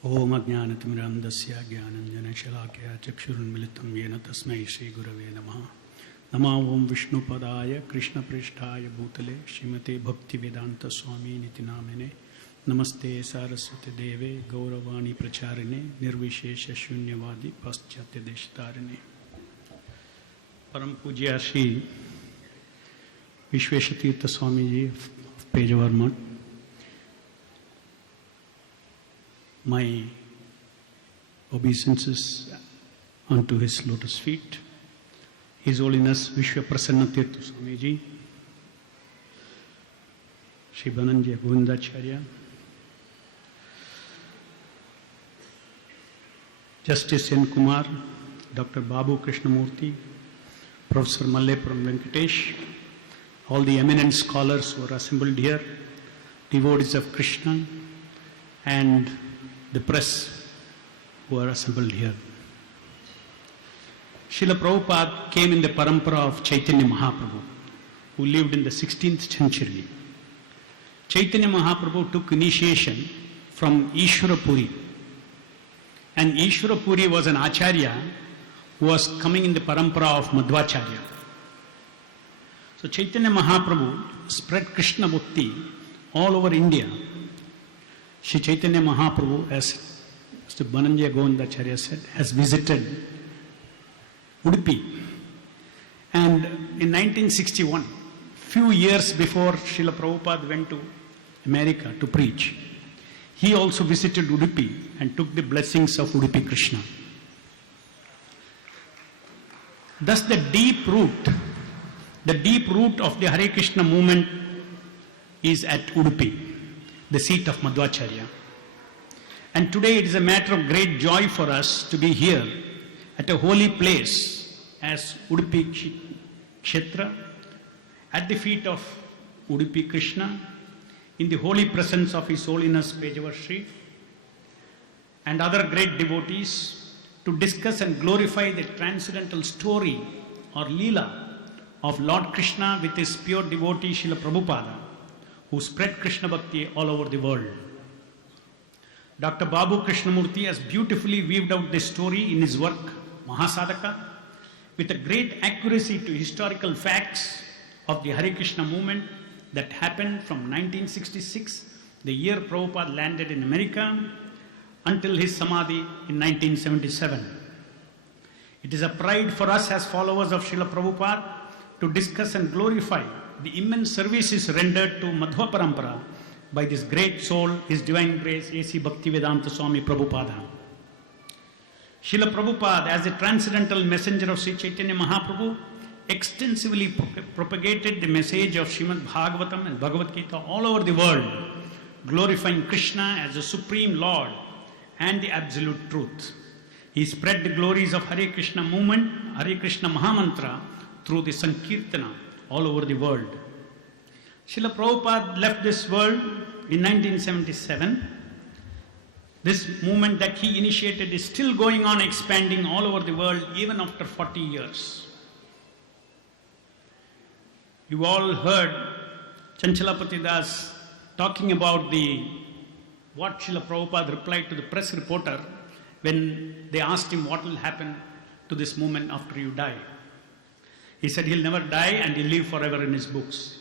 ओम अज्ञानतिमिरान्धस्य ज्ञानञ्जनशलाकया चक्षुरुन्मिलितं येन तस्मै श्रीगुरवे नमः। नमः ओं विष्णुपदाय कृष्णप्रेष्ठाय भूतले श्रीमते भक्तिवेदान्तस्वामिनिति नामिने। नमस्ते सारस्वती देवे गौरवाणी प्रचारिणे निर्विशेषशून्यवादी पाश्चात्यदेशतारिणे। परम पूज्य श्री विश्वेशतीर्थ स्वामी जी पेजवर मठ, my obeisances unto his lotus feet, His Holiness Vishwa Prasanna Tirtha Swamiji, Sri Bananjaya Govindacharya, Justice N. Kumar, Dr. Babu Krishnamurti, Professor Mallepuram Venkatesh, all the eminent scholars who are assembled here, devotees of Krishna, and the press who are assembled here. Srila Prabhupada came in the parampara of Chaitanya Mahaprabhu, who lived in the 16th century. Chaitanya Mahaprabhu took initiation from Ishwarapuri, and Ishwarapuri was an acharya who was coming in the parampara of Madhvacharya. So Chaitanya Mahaprabhu spread Krishna Bhakti all over India. Sri Chaitanya Mahaprabhu, as Mr. Bananjaya Govindacharya said, has visited Udupi. And in 1961, few years before Srila Prabhupada went to America to preach, he also visited Udupi and took the blessings of Udupi Krishna. Thus the deep root of the Hare Krishna movement is at Udupi, the seat of Madhvacharya. And today it is a matter of great joy for us to be here at a holy place as Udupi Kshetra, at the feet of Udupi Krishna, in the holy presence of His Holiness Pejavar Shri and other great devotees, to discuss and glorify the transcendental story or Leela of Lord Krishna with his pure devotee Srila Prabhupada, who spread Krishna Bhakti all over the world. Dr. Babu Krishnamurti has beautifully weaved out this story in his work, Mahasadaka, with a great accuracy to historical facts of the Hare Krishna movement that happened from 1966, the year Prabhupada landed in America, until his Samadhi in 1977. It is a pride for us as followers of Srila Prabhupada to discuss and glorify the immense services rendered to Madhva Parampara by this great soul, His Divine Grace, A.C. Bhaktivedanta Swami Prabhupada. Srila Prabhupada, as the transcendental messenger of Sri Chaitanya Mahaprabhu, extensively propagated the message of Srimad Bhagavatam and Bhagavad Gita all over the world, glorifying Krishna as the Supreme Lord and the absolute truth. He spread the glories of Hare Krishna movement, Hare Krishna Mahamantra, through the Sankirtana all over the world. Srila Prabhupada left this world in 1977. This movement that he initiated is still going on expanding all over the world even after 40 years. You all heard Chanchalapati Das talking about what Srila Prabhupada replied to the press reporter when they asked him what will happen to this movement after you die. He said he'll never die and he'll live forever in his books.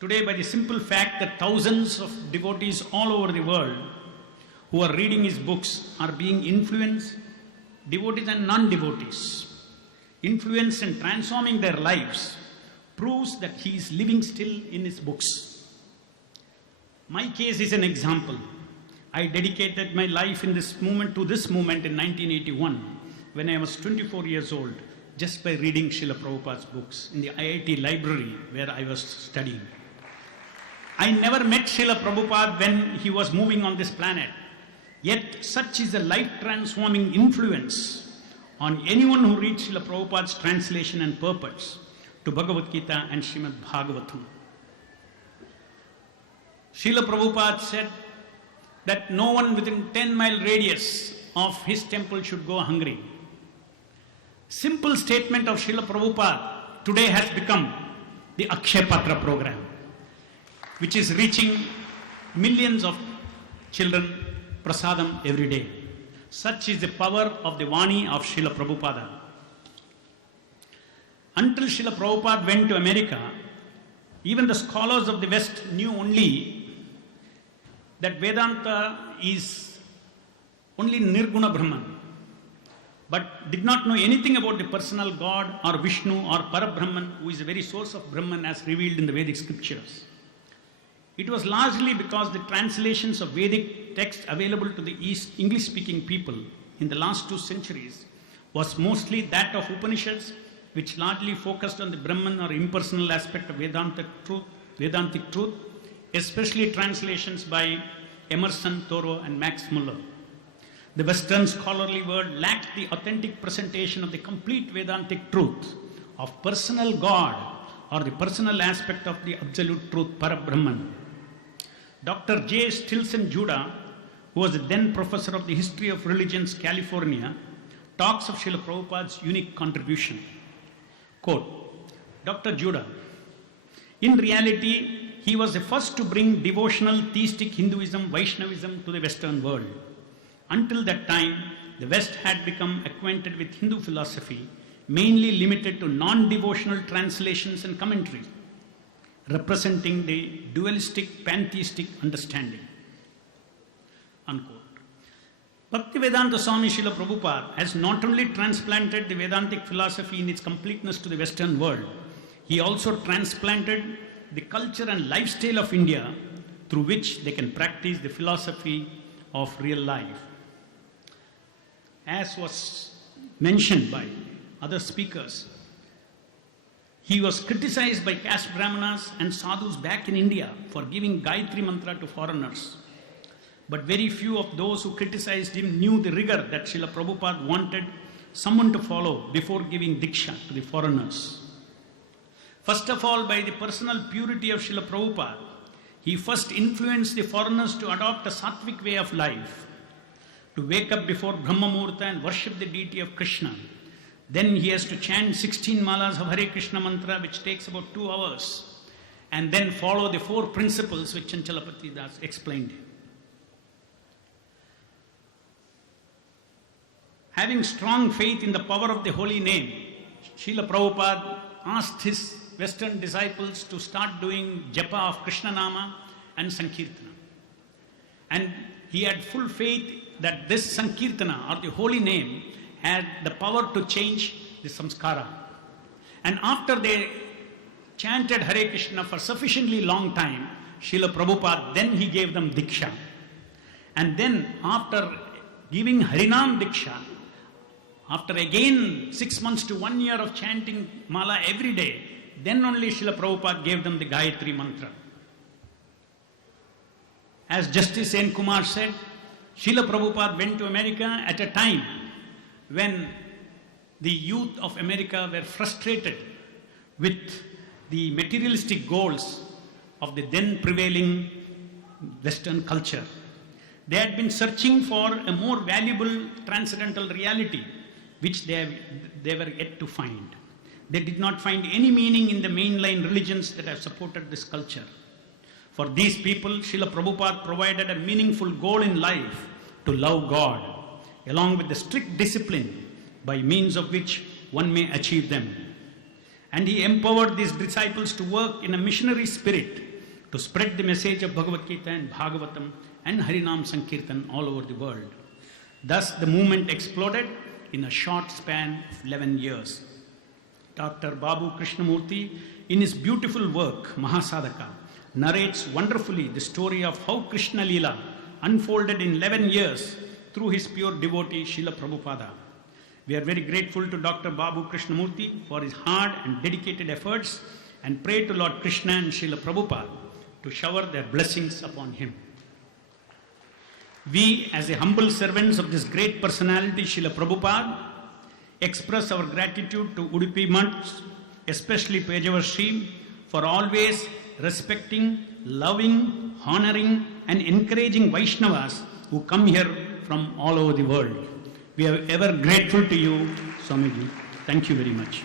Today, by the simple fact that thousands of devotees all over the world who are reading his books are being influenced, devotees and non-devotees, influenced and transforming their lives, proves that he is living still in his books. My case is an example. I dedicated my life in this movement to this movement in 1981 when I was 24 years old, just by reading Srila Prabhupada's books in the IIT library where I was studying. I never met Srila Prabhupada when he was moving on this planet. Yet such is a life-transforming influence on anyone who reads Srila Prabhupada's translation and purports to Bhagavad Gita and Srimad Bhagavatam. Srila Prabhupada said that no one within 10-mile radius of his temple should go hungry. Simple statement of Srila Prabhupada today has become the Akshaya Patra program, which is reaching millions of children prasadam every day. Such is the power of the Vani of Srila Prabhupada. Until Srila Prabhupada went to America, even the scholars of the West knew only that Vedanta is only Nirguna Brahman, but did not know anything about the personal God or Vishnu or Parabrahman, who is the very source of Brahman as revealed in the Vedic scriptures. It was largely because the translations of Vedic texts available to the English-speaking people in the last 2 centuries was mostly that of Upanishads, which largely focused on the Brahman or impersonal aspect of Vedantic truth, especially translations by Emerson, Thoreau, and Max Muller. The Western scholarly world lacked the authentic presentation of the complete Vedantic truth of personal God or the personal aspect of the absolute truth, Parabrahman. Dr. J. Stilson Judah, who was the then professor of the History of Religions, California, talks of Srila Prabhupada's unique contribution. Quote, Dr. Judah, in reality, he was the first to bring devotional theistic Hinduism, Vaishnavism to the Western world. Until that time, the West had become acquainted with Hindu philosophy, mainly limited to non-devotional translations and commentaries, representing the dualistic, pantheistic understanding. Unquote. Bhaktivedanta Swami Srila Prabhupada has not only transplanted the Vedantic philosophy in its completeness to the Western world, he also transplanted the culture and lifestyle of India through which they can practice the philosophy of real life. As was mentioned by other speakers, he was criticized by caste brahmanas and sadhus back in India for giving Gayatri Mantra to foreigners. But very few of those who criticized him knew the rigor that Srila Prabhupada wanted someone to follow before giving Diksha to the foreigners. First of all, by the personal purity of Srila Prabhupada, he first influenced the foreigners to adopt a sattvic way of life, to wake up before Brahma Muhurta and worship the deity of Krishna. Then he has to chant 16 malas of Hare Krishna mantra, which takes about 2 hours, and then follow the 4 principles which Chanchalapati Das explained. Having strong faith in the power of the holy name, Srila Prabhupada asked his Western disciples to start doing japa of Krishna Nama and Sankirtana. And he had full faith that this Sankirtana or the holy name had the power to change the samskara. And after they chanted Hare Krishna for sufficiently long time, Srila Prabhupada, then he gave them Diksha. And then after giving Harinam Diksha, after again 6 months to 1 year of chanting mala every day, then only Srila Prabhupada gave them the Gayatri Mantra. As Justice N. Kumar said, Srila Prabhupada went to America at a time when the youth of America were frustrated with the materialistic goals of the then prevailing Western culture. They had been searching for a more valuable transcendental reality, which they were yet to find. They did not find any meaning in the mainline religions that have supported this culture. For these people, Srila Prabhupada provided a meaningful goal in life to love God, along with the strict discipline by means of which one may achieve them. And he empowered these disciples to work in a missionary spirit to spread the message of Bhagavad Gita and Bhagavatam and Harinam Sankirtan all over the world. Thus, the movement exploded in a short span of 11 years. Dr. Babu Krishnamurti, in his beautiful work, Mahasadhaka, narrates wonderfully the story of how Krishna Leela unfolded in 11 years through his pure devotee, Srila Prabhupada. We are very grateful to Dr. Babu Krishnamurti for his hard and dedicated efforts and pray to Lord Krishna and Srila Prabhupada to shower their blessings upon him. We, as the humble servants of this great personality, Srila Prabhupada, express our gratitude to Udupi monks, especially Pejavar Sri, for always respecting, loving, honoring, and encouraging Vaishnavas who come here from all over the world. We are ever grateful to you, Swamiji. Thank you very much.